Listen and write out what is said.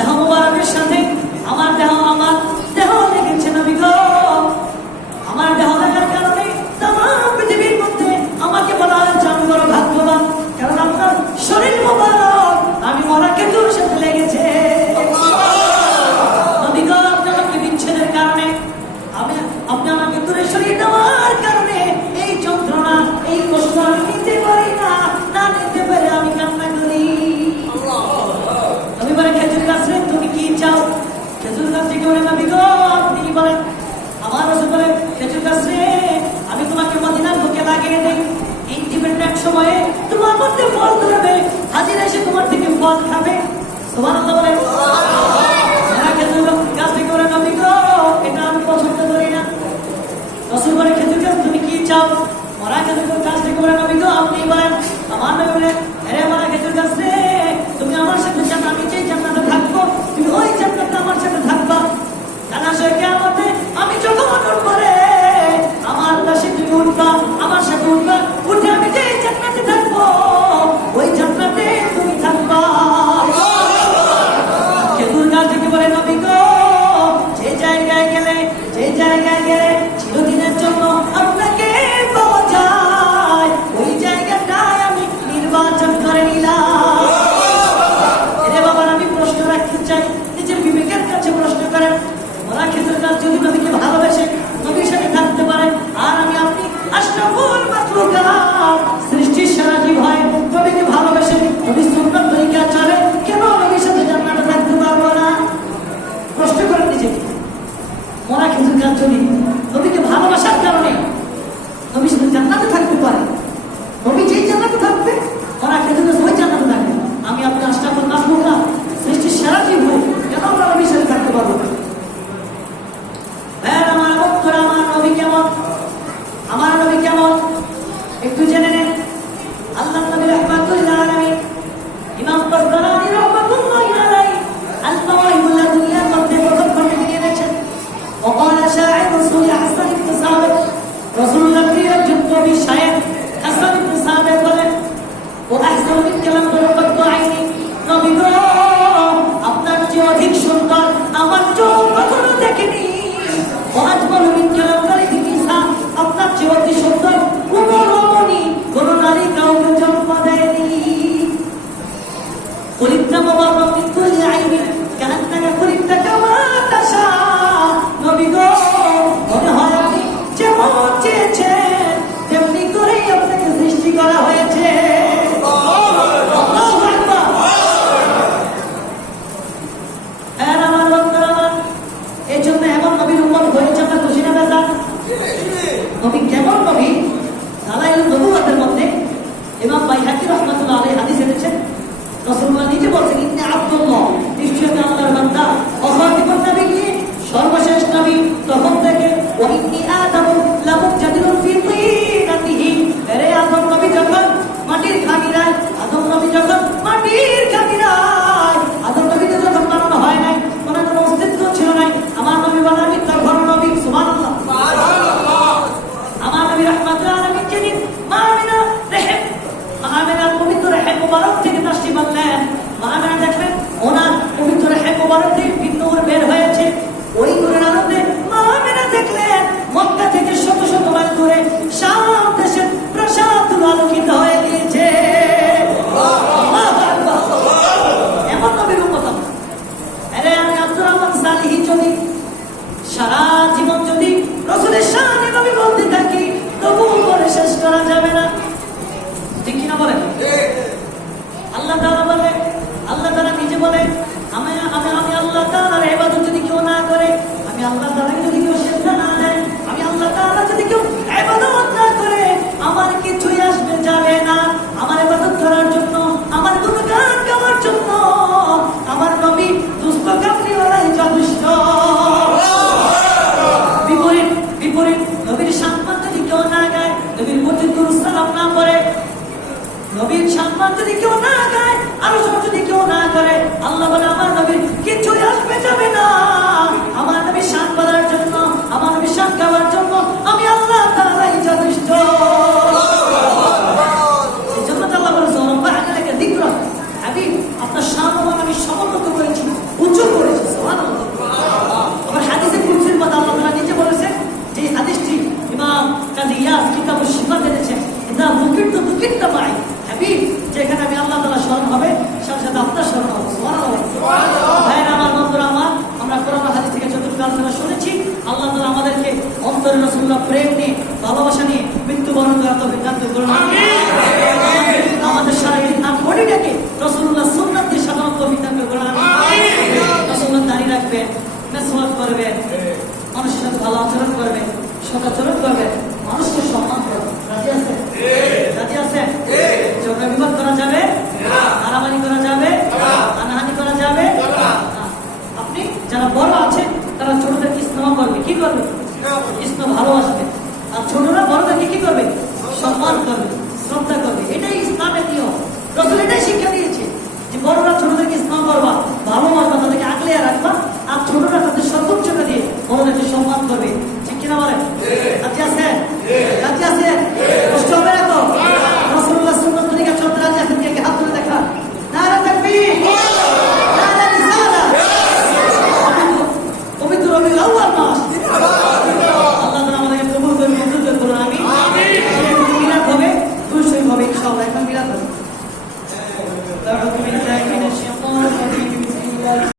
দেহ মুবারকের সাথে আমার দেহ লেগেছে নবী গো। আমার দেহ লাগার কারণে তামাম পৃথিবীর মধ্যে আমাকে বলা হয়েছে আমি বড় ভাগ্যবান, কারণ আপনার শরীর মুবারক আমি মরা খেজুর সাথে লেগেছে। নবী গো, আপনি আমাকে বিচ্ছেদের কারণে, আপনি আমাকে দূরে সরিয়ে দেওয়ার কারণে এই যন্ত্রণা, এই কষ্ট আমি নিতে পারি না, না নিতে পারে আমি কান্না করি। আমি বলে খেজুর গাছ রে তুমি কি চাও? খেজুর গাছ থেকে বলে নবী গো আপনি কি বলেন? আমার রাসূল বলে খেজুর গাছ রে আমি তোমাকে মদিনার বুকে লাগিয়ে দেই, ইন্ডিপেন্ডেন্ট সময়ে তোমার মধ্যে ফল ধরবে, হাজির এসে তোমার থেকে ফল খাবে। সুবহানাল্লাহ বলে খেজুর গাছ থেকে বলে নবী গো এটা আমি পছন্দ করি না। রাসূল বলে খেজুর গাছ তুমি কি চাও? মরা খেজুর গাছ থেকে বলে নবী গো আপনি বলেন। আমার নবী বলে আরে মরা খেজুর গাছ রে তুমি আমার সাথে জান্নাত, আমি যেই জান্নাতে থাকবো তুমি ওই জান্নাতে আমার সাথে থাকবা। জানা সে কিয়ামতে আমি যখন উঠবো রে আমার পাশে তুমি উঠবা, আমার সাথে উঠবা, উঠে আমি যেই জান্নাতে থাকবো ওই জান্নাতে তুমি থাকবা। খেজুর গাছ থেকে বলে নবী গো যে জায়গায় গেলে চিরদিনের জন্য আপনাকে পাওয়া যায় ওই জায়গাটায় আমি নির্বাচন করে নিলাম। এরে বাবা আমি প্রশ্ন রাখতে চাই, নিজের বিবেকের কাছে প্রশ্ন করেন, ওরা খেজুর গাছ যদি নবীকে ভালোবেসে নবীর সাথে থাকতে পারে, আর আমি আপনি আশরাফুল মাখলুকাত সৃষ্টির সেরা জীব হয় নবীকে ভালোবেসে নবীর সুন্নাত তরিকা চলে, কেন নবীর সাথে জান্নাতে থাকতে পারবো না? প্রশ্ন করেন নিজেকে। ওরা খেজুর গাছ যদি নবীকে ভালোবাসার কারণে নবীর সাথে জান্নাতে থাকতে পারে, নবী যেই জান্নাতে থাকবে ওরা খেজুর গাছ ওই জান্নাতে থাকবে, আমি আপনি আশরাফুল মাখলুকাত সৃষ্টির সেরা জীব হই, কেন আমরা নবীর সাথে থাকতে পারবো না? আমার বন্ধুরা আমার নবী কেমন একটু জেনে নেন। আল্লাহ নবী রাহমাতুল আলামিন ইমাম বাসরানি রাহমাতুল্লাহি আলাইহি আল-মাওয়াহিবুল দুনিয়ার মধ্যে প্রথম খণ্ডে দিয়ে এনেছেন وقال شاعر رسول حسن بن ثابت রাসূলুল্লাহ প্রিয় যুদ্ধবীর শায়ের হাসান ইবনে সাবিত বলেন ও আহসান মিন কালাম বরকত আইনি, নবী গো আপনার চেয়ে অধিক সুন্দর আমার চোখ কখনো দেখেনি। ওয়াজমাল মিন কালাম নিসা, আপনার চেয়ে অধিক সুন্দর কোন রমণী কোন নারী কাউকে জন্ম দেয়নি। খলিফা মুবারক মিন কুল্লি আইনি কান্নাকা খলিফা কামা তাশা, নবী গো মনে হয় আপনি যেমন চেয়েছেন তেমনি করেই আপনাকে সৃষ্টি করা হয়েছে। আল্লাহু আকবার। আমার বন্ধুরা আমার এই জন্য এমন নবীর উম্মত হয়েছে আমরা খুশি না বেজার? নবী কেমন নবী? দালাইলুন নবুওয়াতের মধ্যে ইমাম বাইহাকী রাহমাতুল্লাহ আলাইহি হাদিস এনেছেন, রাসূলুল্লাহ নিজে বলেছেন ইন্নী আব্দুল্লাহ, নিশ্চয়ই আমি আল্লাহর বান্দা, খাতিমুন নবিয়্যিন সর্বশেষ নবী। তখন থেকে ওয়া ইন্নী আদামু লামুজাদিলুন ফি তিনাতিহি, আরে আদম নবী যখন মাটির খামিরায়, আদম নবী যখন মাটির খামিরায়, আদম নবীকে যখন বানানো হয় নাই, ওনার কোনো অস্তিত্ব ছিল নাই, আমার নবী বলেন আমি তখন নবী। সুবহানাল্লাহ সুবহানাল্লাহ। আমার নবী রাহমাতুল আলামিন যিনি মা আমিনা রহিম, মা আমিনার পবিত্র রহিম মুবারক থেকে তাশরীফ আনলেন। মা আমিনা দেখলেন ওনার পবিত্র রহিম মুবারক থেকে নূর বের হয়েছে। ওই নূরের আলোতে মা আমিনা দেখলেন মক্কা থেকে শত শত মাইল দূরে শাম দেশের প্রাসাদগুলো আলোকিত হয়ে গিয়েছে। এমন নবীর উম্মত। আরে আমি আব্দুর রহমান সালিহি যদি সারা জীবন যদি রাসূলের শানে নবী বলতে থাকি তবু বলে শেষ করা যাবে না, ঠিক কিনা বলেন? আল্লাহ তাআলা বলে, আল্লাহ তাআলা নিজে বলে আমি আল্লাহ তাআলার ইবাদত যদি কেউ না করে, আমি আল্লাহ তাআলাকে যদি কেউ সিজদা না দেয়, আমি আল্লাহ তাআলা যদি কেউ ইবাদত না করে আমার কিছুই আসবে যাবে না। আমার ইবাদত করার জন্য, আমার গুণগান গাওয়ার জন্য আমার নবী দুস্থ কামলিওয়ালাই যথেষ্ট। বিপরীত নবীর সম্মান যদি কেউ না গায়, নবীর প্রতি দুরূদ সালাম না পড়ে, নবীর সম্মান যদি কেউ না গায়, আলোচনা যদি কেউ না করে, আল্লাহ বলে আমার নবীর কিছুই আসবে যাবে না। আমার নবীর শান বলার জন্য, আমার নবীর শান গাওয়ার জন্য আমি আল্লাহ তাআলাই যথেষ্ট। এই জন্য আল্লাহ বলে আপনার শান আমি সমুন্নত করেছি, উচ্চ রসুল্লাহ প্রেম নিয়ে ভালোবাসা নিয়ে মৃত্যুবরণ করা তৌফিক দান করুন। আমাদের সারাদিন আর বডিটাকে রসুল্লাহ সুন্নাত দিয়ে সাধারণ তৌফিক দান করুন। রসুল্লাহ দাঁড়িয়ে রাখবেন, মেসওয়াক করবেন, মানুষের সাথে ভালো আচরণ করবেন, সদাচরণ করবেন, মানুষকে সম্মান করবেন। রাজি আছেন? রাজি আছেন? ঝগড়া বিবাদ করা যাবে, মারামারি করা যাবে, হানাহানি করা যাবে না। আপনি যারা বড় আছেন তারা ছোটদেরকে স্নেহ করবে। কি করবে? স্নেহ ভালোবাসবে। আর ছোটরা বড়দেরকে কি করবে? সম্মান করবে, শ্রদ্ধা করবে।